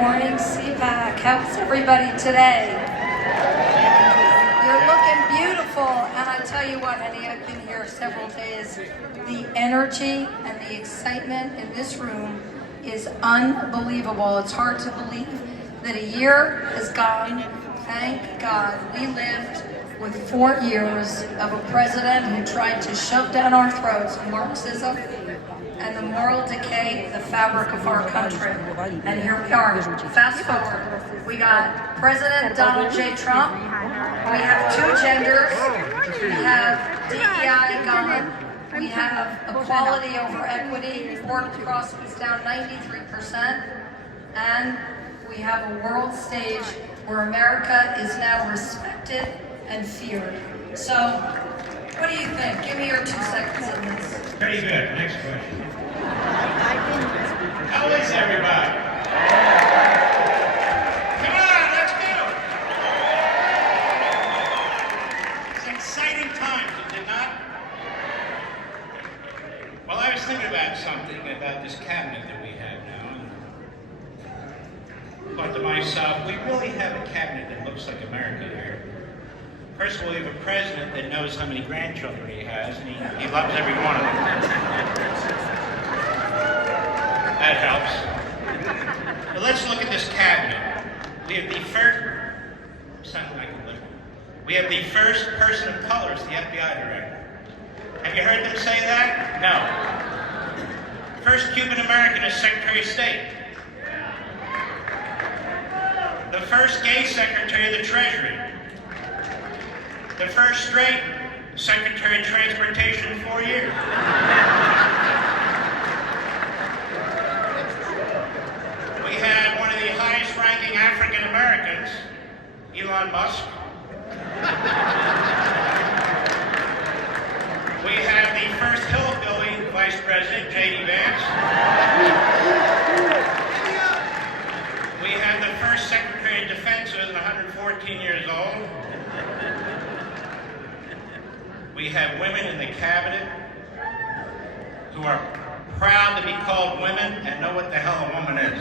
morning, CPAC. How's everybody today? You're looking beautiful, and I tell you what, honey, I've been here several days. The energy and the excitement in this room is unbelievable. It's hard to believe that a year has gone. Thank God we lived with 4 years of a president who tried to shove down our throats Marxism and the moral decay of the fabric of our country. And here we are. Fast forward. We got President Donald J. Trump. We have 2 genders. We have DEI gone. We have equality over equity. Border crossing is down 93%. And we have a world stage where America is now respected and feared. So, what do you think? Give me your 2 seconds on this. Pretty good. Next question. How is everybody? Come on, let's go. It's exciting times, is it not? Well, I was thinking about something about this cabinet that we have now, and thought to myself, we really have a cabinet that looks like America here. First of all, we have a president that knows how many grandchildren he has, and he loves every one of them. That helps. But let's look at this cabinet. We have the first, sounding like a liberal. We have the first person of color as the FBI director. Have you heard them say that? No. First Cuban American as Secretary of State. The first gay Secretary of the Treasury. The first straight Secretary of Transportation in 4 years. We had one of the highest ranking African Americans, Elon Musk. We have the first hillbilly Vice President, J.D. Vance. We have the first Secretary of Defense who is 114 years old. We have women in the cabinet who are proud to be called women and know what the hell a woman is.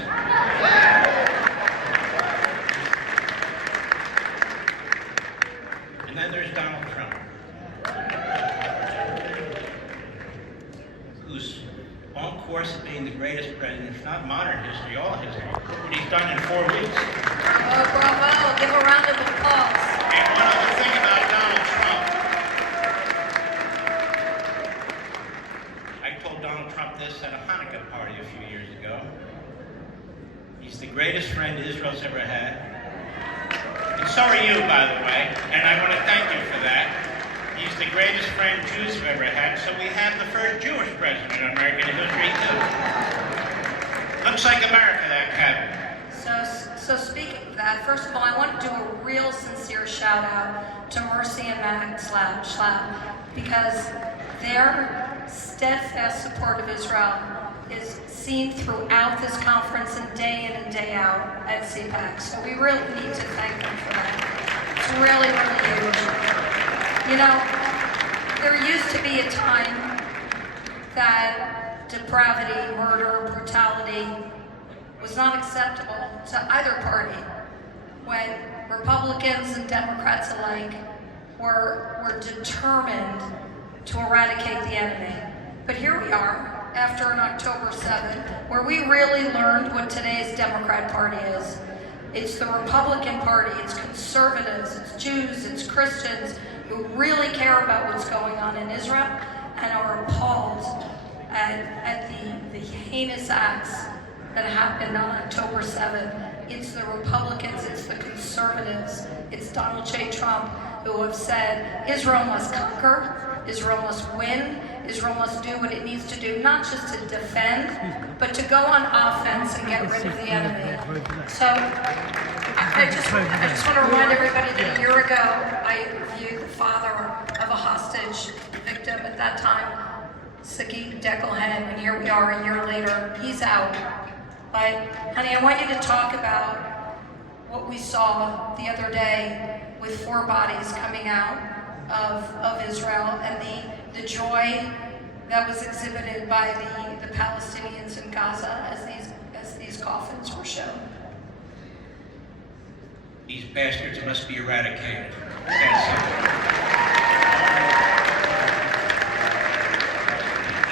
And then there's Donald Trump, who's on course of being the greatest president, if not modern history, all history. What he's done in 4 weeks. Oh, bravo. Give a round of applause. And one other thing about Donald Trump. I told Donald Trump this at a Hanukkah party a few years ago. He's the greatest friend Israel's ever had. And so are you, by the way, and I want to thank you for that. He's the greatest friend Jews have ever had, so we have the first Jewish president in American history, too. Looks like America, that cabinet. So speaking of that, first of all, I want to do a real sincere shout out to Mercy and Matt Schlapp, because their steadfast support of Israel is seen throughout this conference and day in and day out at CPAC. So we really need to thank them for that. It's really, really huge. You know, there used to be a time that depravity, murder, brutality was not acceptable to either party, when Republicans and Democrats alike were determined to eradicate the enemy. But here we are, after an October 7th, where we really learned what today's Democrat Party is. It's the Republican Party, it's conservatives, it's Jews, it's Christians who really care about what's going on in Israel and are appalled at the heinous acts that happened on October 7th. It's the Republicans, it's the conservatives, it's Donald J. Trump who have said Israel must conquer, Israel must win, Israel must do what it needs to do, not just to defend, but to go on offense and get rid of the enemy. So I just want to remind everybody that a year ago, I interviewed the father of a hostage victim at that time, Sagi Deckelhen, and here we are a year later, he's out. But honey, I want you to talk about what we saw the other day with 4 bodies coming out of Israel and the joy that was exhibited by the Palestinians in Gaza as these coffins were shown. These bastards must be eradicated. That's it.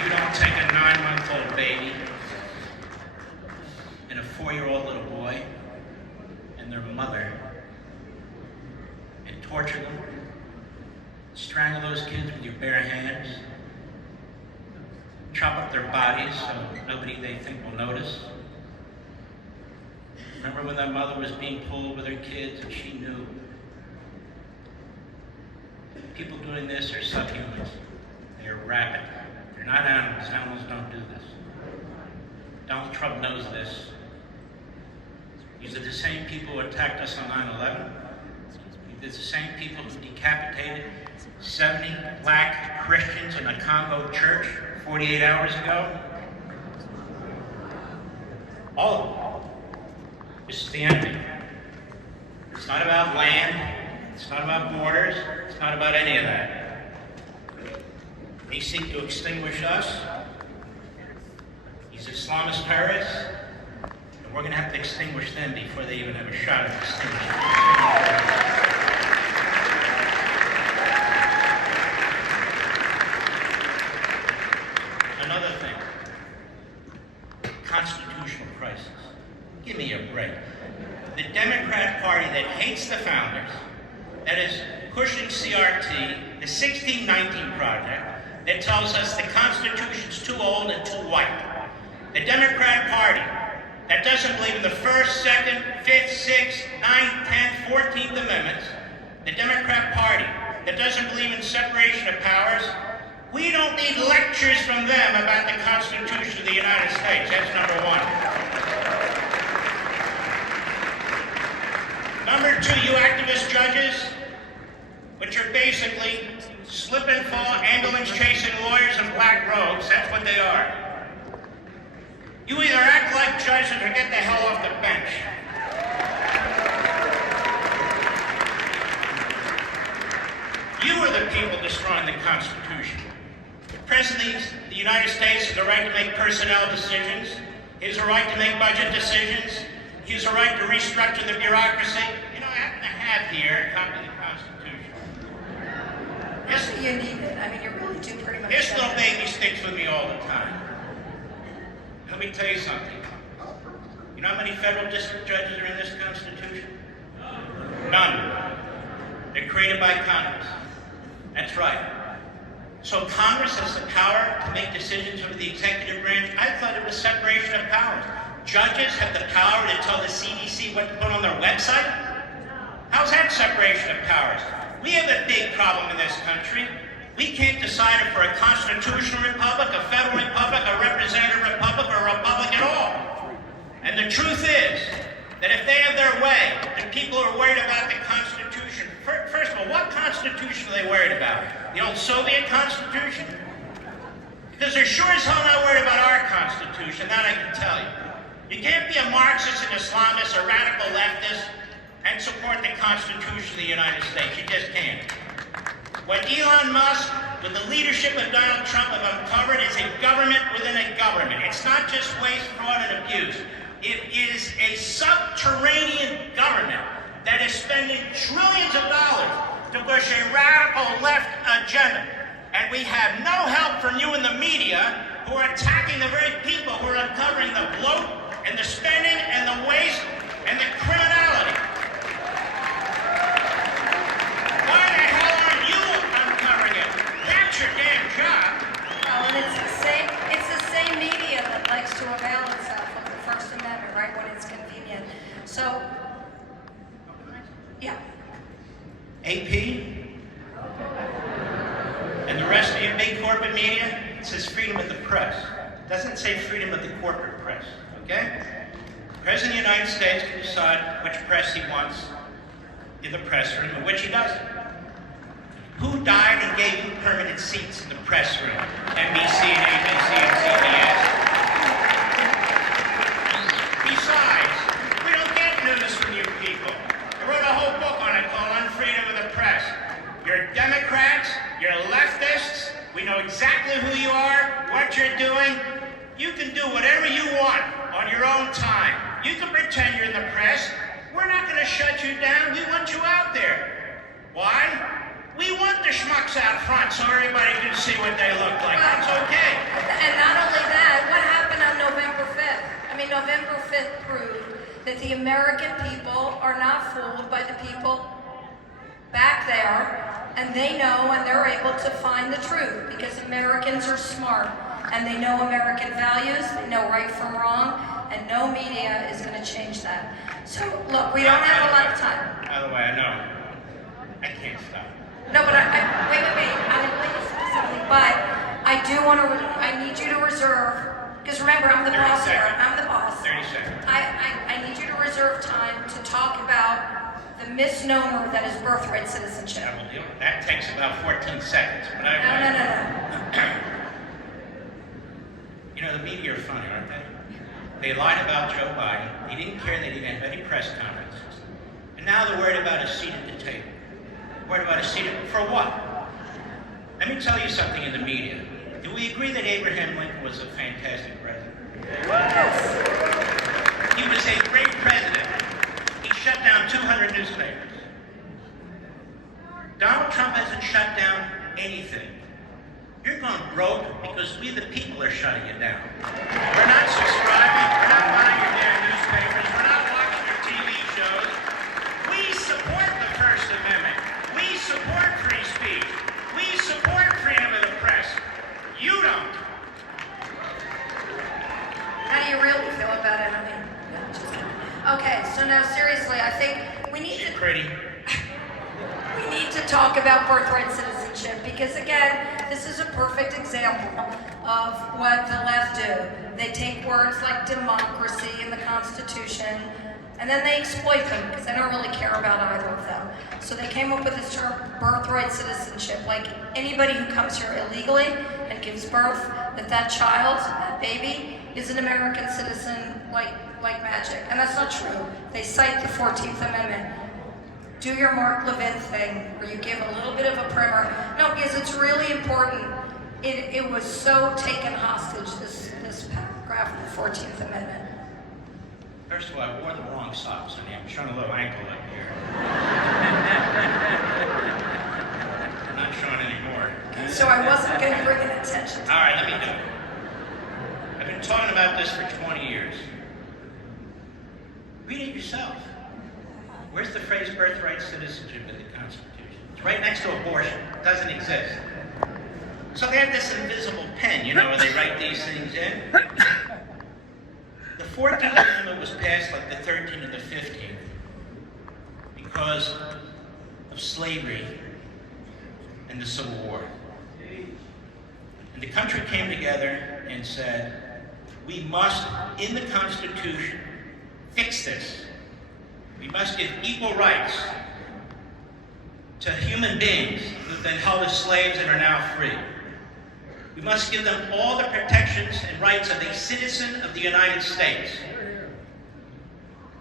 You don't take a 9-month-old baby and a 4-year-old little boy and their mother and torture them, strangle those kids with your bare hands, chop up their bodies so nobody they think will notice. Remember when that mother was being pulled with her kids and she knew? People doing this are subhumans. They are rabid. They're not animals. Animals don't do this. Donald Trump knows this. These are the same people who attacked us on 9/11. These are the same people who decapitated 70 black Christians in a Congo church 48 hours ago. All of them. This is the enemy. It's not about land. It's not about borders. It's not about any of that. They seek to extinguish us. These Islamist terrorists. And we're going to have to extinguish them before they even have a shot at extinguishing us. Another thing. Constitutional crisis. Give me a break. The Democrat Party that hates the founders, that is pushing CRT, the 1619 Project, that tells us the Constitution's too old and too white. The Democrat Party that doesn't believe in the First, Second, Fifth, Sixth, Ninth, 10th, 14th Amendments. The Democrat Party that doesn't believe in separation of powers. We don't need lectures from them about the Constitution of the United States. That's number one. Number two, you activist judges, which are basically slip and fall, ambulance chasing lawyers in black robes. That's what they are. You either act like judges or get the hell off the bench. You are the people destroying the Constitution. The President of the United States has the right to make personnel decisions. He has a right to make budget decisions. He has a right to restructure the bureaucracy. You know, I happen to have here a copy of the Constitution. You need it. I mean, you really do pretty much. This little baby sticks with me all the time. Let me tell you something. You know how many federal district judges are in this Constitution? None. They're created by Congress. That's right. So Congress has the power to make decisions over the executive branch. I thought it was separation of powers. Judges have the power to tell the CDC what to put on their website? How's that separation of powers? We have a big problem in this country. We can't decide if we're a constitutional republic, a federal republic, a representative republic, or a republic at all. And the truth is that if they have their way, and people are worried about the Constitution, first of all, what Constitution are they worried about? The old Soviet Constitution? Because they're sure as hell not worried about our Constitution, that I can tell you. You can't be a Marxist, an Islamist, a radical leftist, and support the Constitution of the United States. You just can't. What Elon Musk, with the leadership of Donald Trump, have uncovered is a government within a government. It's not just waste, fraud, and abuse. It is a subterranean government that is spending trillions of dollars to push a radical left agenda. And we have no help from you in the media who are attacking the very people who are uncovering the bloat and the spending and the waste and the criminality. Why the hell aren't you uncovering it? That's your damn job. Oh, and it's the same media that likes to avail itself of the First Amendment, right, when it's convenient. So, yeah. AP and the rest of your big corporate media, it says freedom of the press. It doesn't say freedom of the corporate press, okay? The President of the United States can decide which press he wants in the press room and which he doesn't. Who died and gave you permanent seats in the press room? NBC and ABC and CBS. Besides, we don't get news from you people. I wrote a whole book on it called Unfreedom of the Press. You're Democrats, you're leftists, we know exactly who you are, what you're doing. You can do whatever you want on your own time. You can pretend you're in the press. We're not going to to shut you down. We want you out there. Why? We want the schmucks out front so everybody can see what they look like. That's okay. And not only that, what happened on November 5th? I mean, November 5th proved that the American people are not fooled by the people back there, and they know and they're able to find the truth because Americans are smart and they know American values, they know right from wrong, and no media is going to change that. So, look, we don't have a lot of time. By the way, I know. I can't stop. No, but wait. I'm going to say something, but I do want to, I need you to reserve, because remember, I'm the boss here. I'm the boss. 30 seconds. I need you to reserve time to talk about the misnomer that is birthright citizenship. That takes about 14 seconds. But No. You know, the media are funny, aren't they? They lied about Joe Biden. They didn't care. They didn't have any press conferences. And now they're worried about a seat at the table. Worried about a seat for what? Let me tell you something in the media. Do we agree that Abraham Lincoln was a fantastic president? Yes. He was a great president. He shut down 200 newspapers. Donald Trump hasn't shut down anything. You're going broke because we the people are shutting you down. We're not subscribing. We're not buying your damn newspapers. We're not watching your TV shows. We support the First Amendment. We support free speech. We support freedom of the press. You don't. How do you really feel about it? I mean, no, just kidding. Okay, so now seriously, I think we need She's to pretty. we need to talk about birthright citizenship because again, this is a perfect example of what the left do. They take words like democracy and the Constitution, and then they exploit them because they don't really care about either of them. So they came up with this term, birthright citizenship, like anybody who comes here illegally and gives birth, that child, that baby, is an American citizen like magic. And that's not true. They cite the 14th Amendment. Do your Mark Levin thing, where you give a little bit of a primer. No, because it's really important. It was so taken hostage, this paragraph of the 14th Amendment. First of all, I wore the wrong socks. I'm showing a little ankle up here. I'm not showing anymore. So I wasn't going to bring it attention to. All right, let me do it. I've been talking about this for 20 years. Read it yourself. Where's the phrase birthright citizenship in the Constitution? It's right next to abortion. It doesn't exist. So they have this invisible pen, where they write these things in. The 14th Amendment was passed like the 13th and the 15th because of slavery and the Civil War. And the country came together and said, we must, in the Constitution, fix this. We must give equal rights to human beings who have been held as slaves and are now free. We must give them all the protections and rights of a citizen of the United States.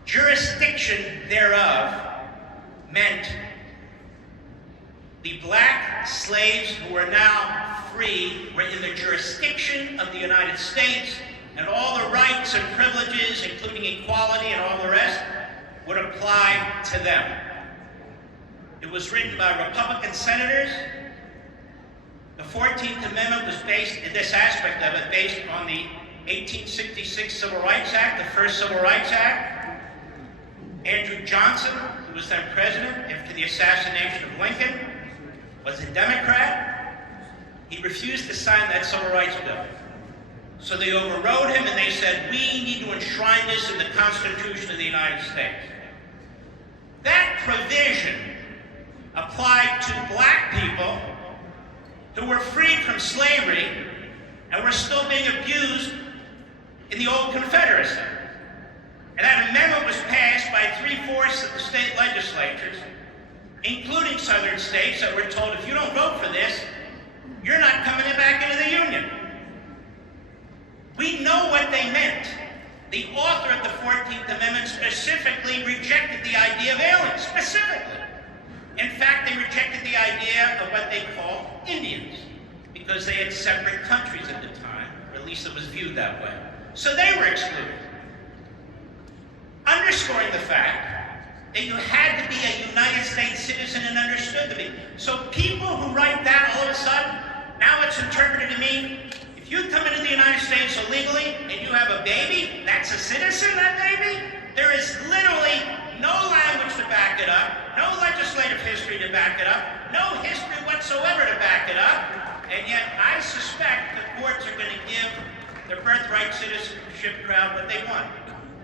Jurisdiction thereof meant the black slaves who are now free were in the jurisdiction of the United States, and all the rights and privileges, including equality and all the rest, would apply to them. It was written by Republican senators. The 14th Amendment was based, in this aspect of it, based on the 1866 Civil Rights Act, the first Civil Rights Act. Andrew Johnson, who was then president after the assassination of Lincoln, was a Democrat. He refused to sign that Civil Rights Bill. So they overrode him and they said, we need to enshrine this in the Constitution of the United States. That provision applied to black people who were freed from slavery and were still being abused in the old Confederacy. And that amendment was passed by 3/4 of the state legislatures, including southern states that were told, if you don't vote for this, you're not coming back into the Union. We know what they meant. The author of the 14th Amendment specifically rejected the idea of aliens, specifically. In fact, they rejected the idea of what they called Indians, because they had separate countries at the time, or at least it was viewed that way. So they were excluded. Underscoring the fact that you had to be a United States citizen and understood to be. So people who write that all of a sudden, now it's interpreted to mean, if you come into the United States illegally and you have a baby, that's a citizen, that baby? There is literally no language to back it up, no legislative history to back it up, no history whatsoever to back it up, and yet I suspect the courts are going to give the birthright citizenship crowd what they want.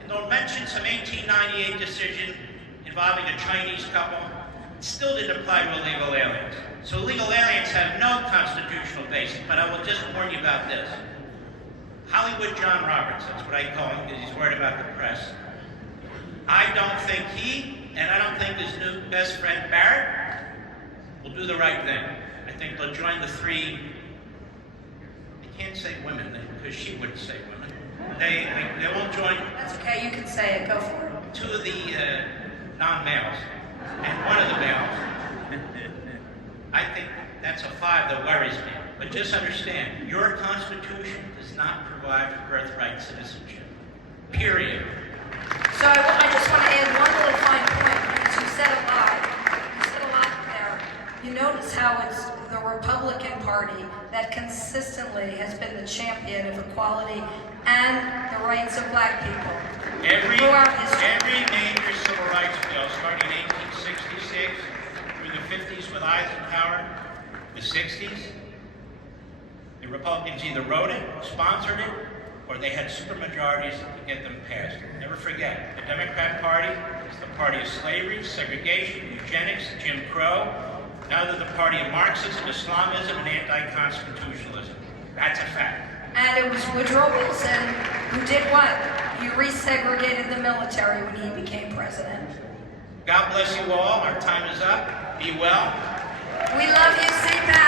And they'll mention some 1898 decision involving a Chinese couple. It still didn't apply to illegal aliens. So illegal aliens have no constitutional basis, but I will just warn you about this. Hollywood John Roberts, that's what I call him because he's worried about the press. I don't think he, and I don't think his new best friend Barrett, will do the right thing. I think they'll join the three, I can't say women, because she wouldn't say women. They won't join. That's okay, you can say it, go for it. Two of the non-males, and one of the males. I think that's a five that worries me. But just understand, your Constitution does not provide for birthright citizenship. Period. So I just want to add one little fine point, because you said a lot. You said a lot there. You notice how it's the Republican Party that consistently has been the champion of equality and the rights of black people. Throughout history. Every major civil rights bill, starting in 1866 through the 50s with Eisenhower, the 60s, the Republicans either wrote it, sponsored it, or they had supermajorities to get them passed. Never forget, the Democrat Party is the party of slavery, segregation, eugenics, Jim Crow. Now they're the party of Marxism, Islamism, and anti-constitutionalism. That's a fact. And it was Woodrow Wilson who did what? He resegregated the military when he became president. God bless you all. Our time is up. Be well. We love you, CPAC.